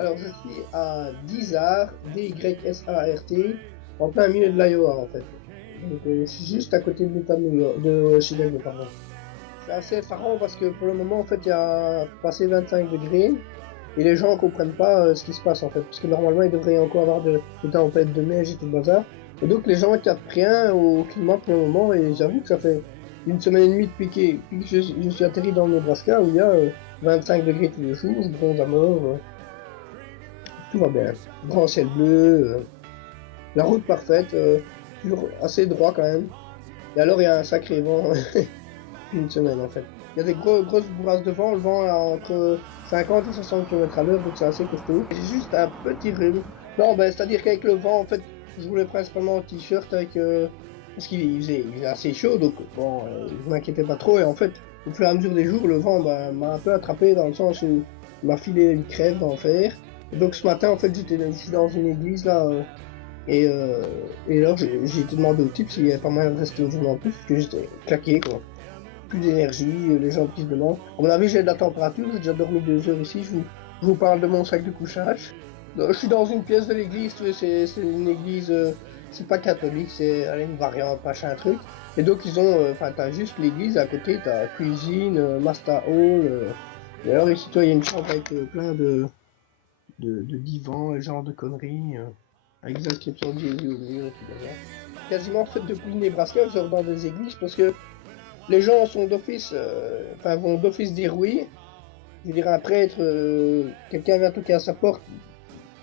Alors, je suis à Dysart, Dysart, en plein milieu de l'Iowa, en fait. Donc, je suis juste à côté de l'État de New York, de Chicago, pardon. C'est assez effarant parce que pour le moment, en fait, il y a passé 25 degrés et les gens comprennent pas ce qui se passe, en fait. Parce que normalement, il devrait encore avoir de tempêtes de neige et tout le bazar. Et donc, les gens captent rien au climat pour le moment et j'avoue que ça fait une semaine et demie depuis que je suis atterri dans le Nebraska où il y a 25 degrés tous les jours, je bronze à mort. Tout va bien. Grand ciel bleu, la route parfaite, toujours assez droit quand même. Et alors il y a un sacré vent depuis une semaine en fait. Il y a des grosses bourrasques de vent, le vent est entre 50 et 60 km/h, donc c'est assez costaud. J'ai juste un petit rhume. Non, ben c'est-à-dire qu'avec le vent, en fait, je roulais principalement en t-shirt avec parce qu'il faisait assez chaud, donc bon, je m'inquiétais pas trop. Et en fait, au fur et à mesure des jours, le vent ben, m'a un peu attrapé dans le sens où il m'a filé une crève d'enfer. Et donc ce matin, en fait, j'étais ici dans une église là. Et alors j'ai été demandé au type s'il y avait pas moyen de rester une journée en plus, parce que j'étais claqué quoi. Plus d'énergie, les gens qui se demandent. À mon avis, j'ai de la température, j'ai déjà dormi 2 heures ici, je vous parle de mon sac de couchage. Je suis dans une pièce de l'église, tu vois, c'est une église, c'est pas catholique, c'est allez, une variante, machin, truc. Et donc ils ont, enfin t'as juste l'église, à côté t'as cuisine, master hall, et alors ici toi il y a une chambre avec plein de divans et genre de conneries, avec des inscriptions de Jésus au mur et tout ça. Quasiment en fait depuis le Nebraska, je sors dans des églises parce que les gens sont d'office, enfin vont d'office dire oui. Je veux dire un prêtre, quelqu'un vient toquer à sa porte,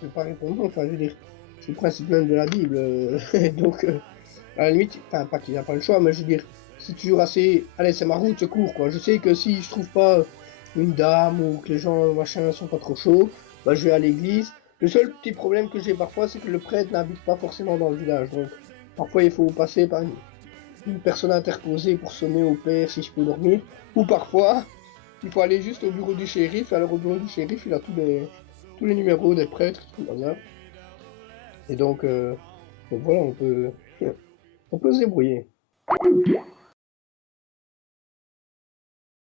je vais pas répondre non. Enfin je veux dire, c'est le principe même de la Bible. Donc à la limite, enfin pas qu'il n'a pas le choix, mais je veux dire, c'est toujours assez, allez c'est ma route de secours quoi. Je sais que si je trouve pas une dame ou que les gens machin sont pas trop chauds, bah je vais à l'église. Le seul petit problème que j'ai parfois, c'est que le prêtre n'habite pas forcément dans le village, donc parfois il faut passer par une personne interposée pour sonner au père si je peux dormir, ou parfois il faut aller juste au bureau du shérif. Alors au bureau du shérif, il a tous les numéros des prêtres, tout ça. Et donc voilà, on peut se débrouiller.